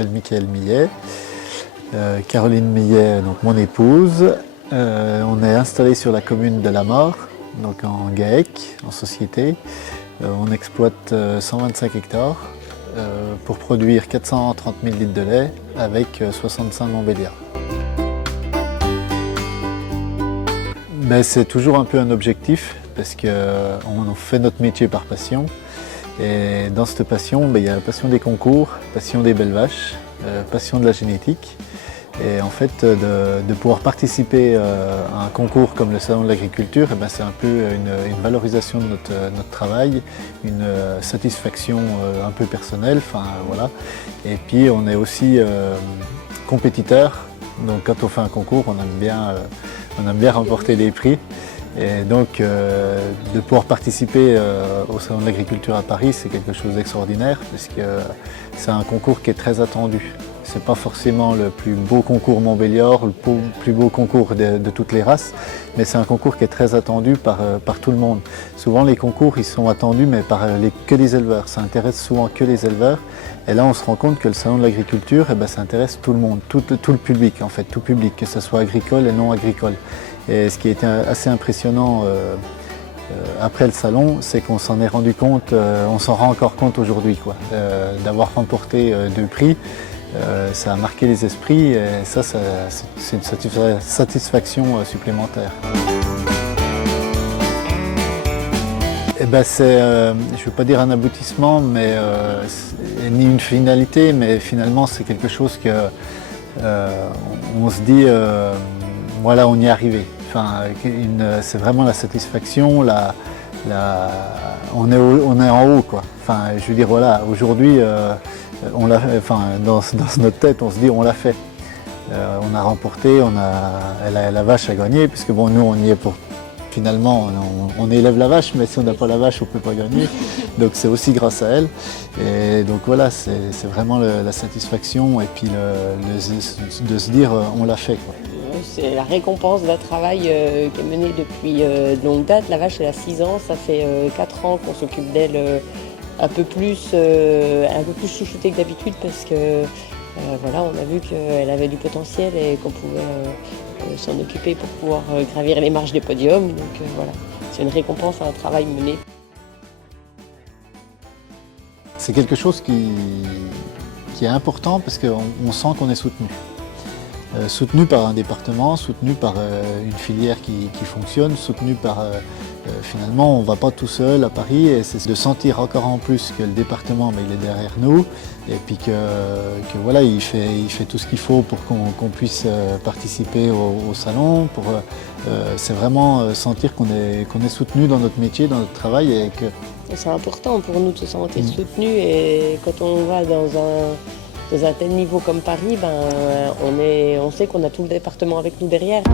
m'appelle Mickaël Millet. Caroline Millet, donc mon épouse. On est installé sur la commune de La Mare, donc en GAEC, en société. On exploite 125 hectares pour produire 430 000 litres de lait avec 65 Montbéliards. C'est toujours un peu un objectif parce qu'on fait notre métier par passion. Et dans cette passion, il y a la passion des concours, passion des belles vaches, passion de la génétique. Et en fait, de pouvoir participer à un concours comme le Salon de l'Agriculture, c'est un peu une valorisation de notre travail, une satisfaction un peu personnelle. Enfin, voilà. Et puis on est aussi compétiteur, donc quand on fait un concours, on aime bien remporter des prix. Et donc de pouvoir participer au Salon de l'Agriculture à Paris, c'est quelque chose d'extraordinaire parce que c'est un concours qui est très attendu. Ce n'est pas forcément le plus beau concours Montbéliard, le plus beau concours de toutes les races, mais c'est un concours qui est très attendu par tout le monde. Souvent les concours ils sont attendus mais que les éleveurs, ça intéresse souvent que les éleveurs. Et là on se rend compte que le Salon de l'Agriculture, ça intéresse tout le monde, tout le public en fait, tout public, que ce soit agricole et non agricole. Et ce qui était assez impressionnant après le salon, c'est qu'on s'en est rendu compte, on s'en rend encore compte aujourd'hui, d'avoir remporté 2 prix. Ça a marqué les esprits et ça c'est une satisfaction supplémentaire. C'est, je ne veux pas dire un aboutissement, mais ni une finalité, mais finalement c'est quelque chose que on se dit, voilà, on y est arrivé. Enfin, c'est vraiment la satisfaction, on est en haut, quoi. Enfin, je veux dire, voilà, aujourd'hui, dans notre tête, on se dit, on l'a fait. On a remporté, la vache a gagné, puisque bon, nous, on y est pour. Finalement, on élève la vache, mais si on n'a pas la vache, on ne peut pas gagner. Donc c'est aussi grâce à elle. Et donc voilà, c'est vraiment la satisfaction et puis de se dire, on l'a fait, quoi. C'est la récompense d'un travail qui est mené depuis de longue date. La vache, elle a 6 ans, ça fait 4 ans qu'on s'occupe d'elle un peu plus chouchoutée que d'habitude parce que voilà, on a vu qu'elle avait du potentiel et qu'on pouvait s'en occuper pour pouvoir gravir les marches des podiums. Donc voilà, c'est une récompense à un travail mené. C'est quelque chose qui est important parce qu'on sent qu'on est soutenu. Soutenu par un département, soutenu par une filière qui fonctionne, soutenu par finalement on ne va pas tout seul à Paris et c'est de sentir encore en plus que le département il est derrière nous et puis que voilà, il fait tout ce qu'il faut pour qu'on puisse participer au salon. C'est vraiment sentir qu'on est soutenu dans notre métier, dans notre travail. Et que c'est important pour nous de se sentir soutenu et quand on va dans un tel niveau comme Paris, on sait qu'on a tout le département avec nous derrière.